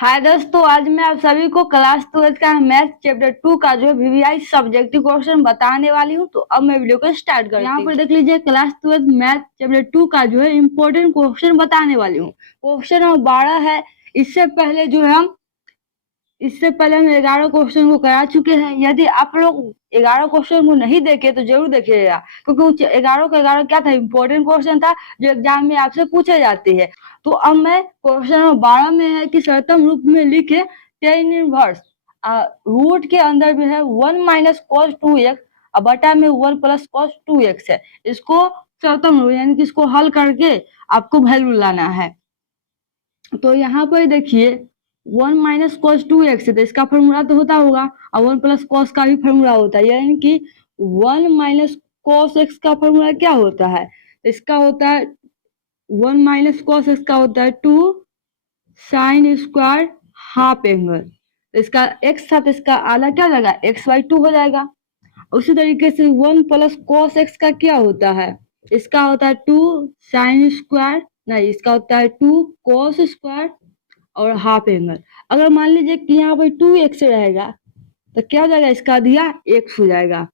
हाय दोस्तों, आज मैं आप सभी को क्लास 12 का मैथ चैप्टर 2 का जो वीवीआई सब्जेक्टिव क्वेश्चन बताने वाली हूँ। तो अब मैं वीडियो को स्टार्ट करती हूँ। यहाँ पर देख लीजिए, क्लास 12 मैथ चैप्टर 2 का जो है इम्पोर्टेंट क्वेश्चन बताने वाली हूँ। क्वेश्चन नंबर 12 है। इससे पहले हम 11 क्वेश्चन को करा चुके हैं। यदि आप लोग 11 क्वेश्चन को नहीं देखे तो जरूर देखिएगा, क्योंकि 11 का 11 क्या था, इम्पोर्टेंट क्वेश्चन था जो एग्जाम में आपसे पूछे जाते हैं। तो अब मैं क्वेश्चन नंबर 12 में है कि सर्वोत्तम रूप में लिखे टेन इनवर्स रूट के अंदर में है 1 माइनस कॉस 2x और बटा में 1 प्लस कॉस 2x है। इसको सर्वोत्तम रूप यानी कि इसको हल करके आपको वैल्यू लाना है। तो यहाँ पर देखिए 1 माइनस कॉस 2x है, तो इसका फॉर्मूला तो होता होगा, और 1 प्लस कॉस का भी फॉर्मूला होता है। यानी कि 1 माइनस कॉस एक्स का फॉर्मूला क्या होता है? इसका होता है 1 माइनस कॉस एक्स का होता है 2 साइन स्क्वायर हाफ एंगल। इसका एक्स था तो इसका आधा क्या हो जाएगा, x/2 हो जाएगा। उसी तरीके से 1 प्लस कॉस एक्स का क्या होता है? इसका होता है 2 साइन स्क्वायर, नहीं, इसका होता है 2 कॉस स्क्वायर और हाफ एंगल। अगर मान लीजिए कि यहाँ पर 2x रहेगा तो क्या हो जाएगा, इसका दिया x हो जाएगा।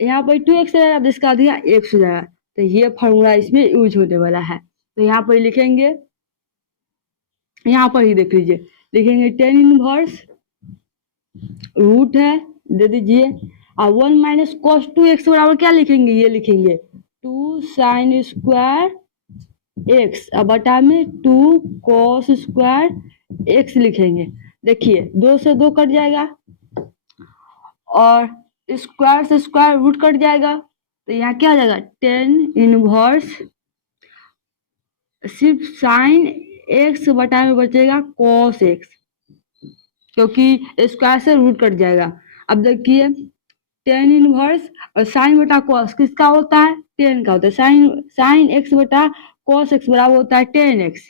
यहाँ पर 2x रहेगा तो इसका दिया x हो जाएगा। तो ये फॉर्मूला इसमें यूज होने वाला है। तो यहाँ पर लिखेंगे, यहाँ पर ही देख लीजिए, लिखेंगे टेन इनवर्स रूट है, दे दीजिए, और 1 माइनस कॉस 2x बराबर क्या लिखेंगे, ये लिखेंगे 2 साइन स्क्वायर एक्स और बटा में 2 कॉस स्क्वायर एक्स लिखेंगे। देखिए 2 से 2 कट जाएगा और स्क्वायर से स्क्वायर रूट कट जाएगा। तो यहाँ क्या आ जाएगा, टेन इनवर्स, सिर्फ साइन एक्स बटा में बचेगा कॉस एक्स, क्योंकि स्क्वायर से रूट कट जाएगा। अब देखिए टेन इनवर्स और साइन बटा कॉस किसका होता है, टेन का होता है। साइन एक्स बटा कॉस एक्स बराबर होता है 10x।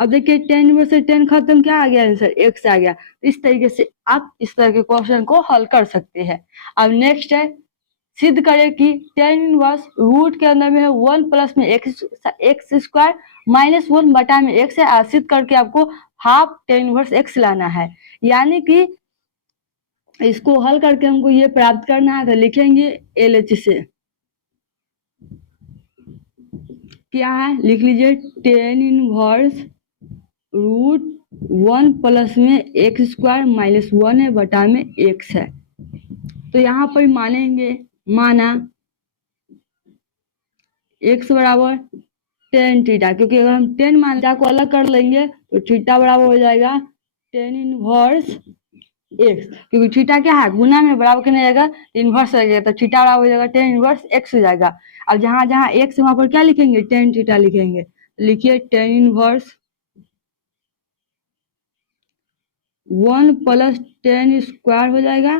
अब देखिए 10 इनवर्स से 10 खत्म, क्या आ गया आंसर, x आ गया। इस तरीके से आप इस तरह के क्वेश्चन को हल कर सकते हैं। अब नेक्स्ट है, सिद्ध करें कि टेन इनवर्स रूट के अंदर में है 1 प्लस में एक्स स्क्वायर माइनस 1 बटा में x है। सिद्ध करके आपको हाफ टेन इनवर्स x लाना है। यानी कि इसको हल करके हमको ये प्राप्त करना है। तो लिखेंगे LH से क्या है, लिख लीजिए टेन इनवर्स रूट 1 प्लस में एक्स स्क्वायर माइनस 1 है बटा में x है। तो यहाँ पर मानेंगे, माना x बराबर टेन थीटा, क्योंकि अगर हम 10 मान थीटा को अलग कर लेंगे तो थीटा बराबर हो जाएगा टेन इनवर्स एक्स, क्योंकि थीटा क्या है, गुना में बराबर करने जाएगा इनवर्स लगेगा, तो थीटा बराबर हो जाएगा टेन इनवर्स एक्स हो जाएगा। अब जहां जहां एक्स वहां पर क्या लिखेंगे, टेन थीटा लिखेंगे। लिखिए tan inverse 1 plus ten square हो जाएगा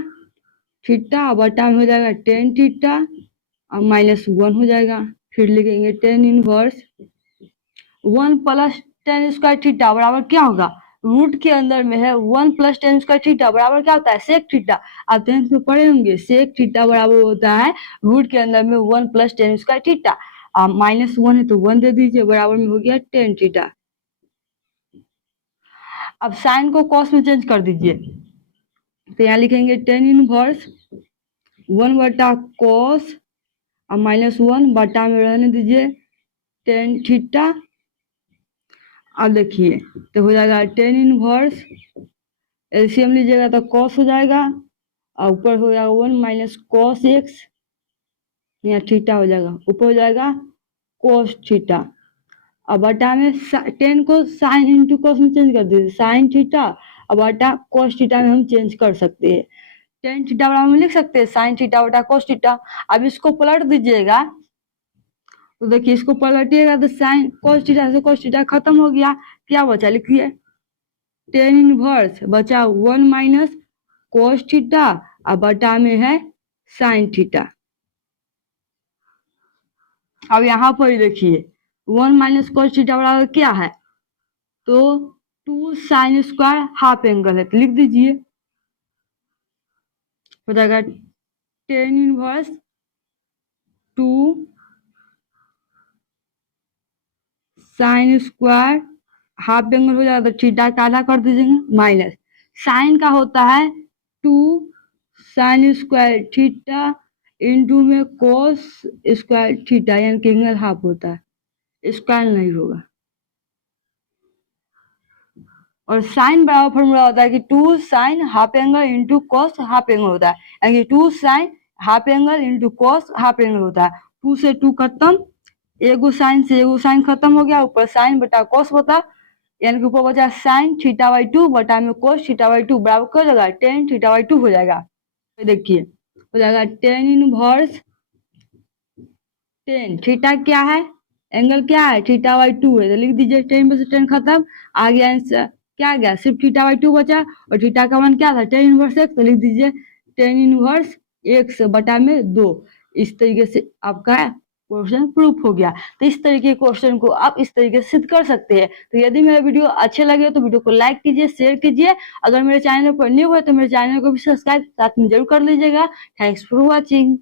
थीटा बटा में हो जाएगा टेन थीटा और माइनस 1 हो जाएगा। फिर लिखेंगे tan inverse 1 plus ten square theta बराबर क्या होगा, रूट के अंदर में है 1 प्लस टेन स्क्वायर थीटा बराबर क्या होता है, सेक थीटा। आप 10th में पढ़े होंगे, सेक थीटा बराबर होता है रूट के अंदर में 1 plus ten square theta. Minus 1 है तो 1 दे दीजिए, बराबर में हो गया टेन थीटा। अब साइन को कॉस में चेंज कर दीजिए, तो यहाँ लिखेंगे टेन इनवर्स 1 बटा कॉस और माइनस 1 बटा में रहने दीजिए टेन थीटा। अब देखिए तो हो जाएगा टेन इनवर्स, एलसीएम लीजिएगा तो कॉस हो जाएगा और ऊपर हो जाएगा 1 माइनस कॉस एक्स, यहाँ थीटा हो जाएगा, ऊपर हो जाएगा कॉस थीटा। अब बटा में 10 को साइन इंटू कॉस में चेंज कर दीजिए, साइन थीटा। अब बटा कॉस थीटा में हम चेंज कर सकते हैं, टेन थीटा बराबर में लिख सकते हैं साइन थीटा बटा कॉस थीटा। अब इसको पलट दीजिएगा, तो देखिए इसको पलटिएगा तो साइन कॉस थीटा से कॉस थीटा खत्म हो गया, क्या बचा, लिखिए टेन इनवर्स बचा 1 माइनस कॉस थीटा और बटा में है साइन थीटा। अब यहाँ पर देखिए 1 माइनस कॉस थीटा बराबर क्या है, तो 2 साइन स्क्वायर हाफ एंगल है, तो लिख दीजिए, हो जाएगा tan inverse 2 sine square half angle हो जाएगा तो थीटा का आधा कर दीजिएगा माइनस साइन का होता है 2 साइन स्क्वायर थीटा इंटू में कोस स्क्वायर थीटा यानी कि एंगल हाफ होता है स्क्वायर नहीं होगा। और साइन बराबर फॉर्मूला होता है कि 2 sine half angle into cos half angle होता है यानी कि 2 sine half angle into cos half angle होता है। 2 से 2 खत्म एगो साइन से एगो साइन खत्म हो गया ऊपर साइन बटा कॉस बता यानी कि ऊपर बचा साइन थीटा बाई 2 बटा में कोस थीटा बाई 2 बराबर कर देगा टेन थीटा बाई 2 हो जाएगा। तो देखिए हो जाएगा टेन इनवर्स टेन थीटा क्या है एंगल क्या है थीटा बाई 2 है तो लिख दीजिए टेन में से टेन खत्म आ गया आंसर क्या गया सिर्फ थीटा बाई 2 बचा और थीटा का मान क्या था टेन इनवर्स एक्स तो लिख दीजिए टेन इनवर्स एक्स बटा में 2। इस तरीके से आपका क्वेश्चन प्रूफ हो गया। तो इस तरीके के क्वेश्चन को आप इस तरीके से सिद्ध कर सकते हैं। तो यदि मेरा वीडियो अच्छे लगे तो वीडियो को लाइक कीजिए शेयर कीजिए। अगर मेरे चैनल पर न्यू है तो मेरे चैनल को भी सब्सक्राइब साथ में जरूर कर लीजिएगा। Thanks for watching.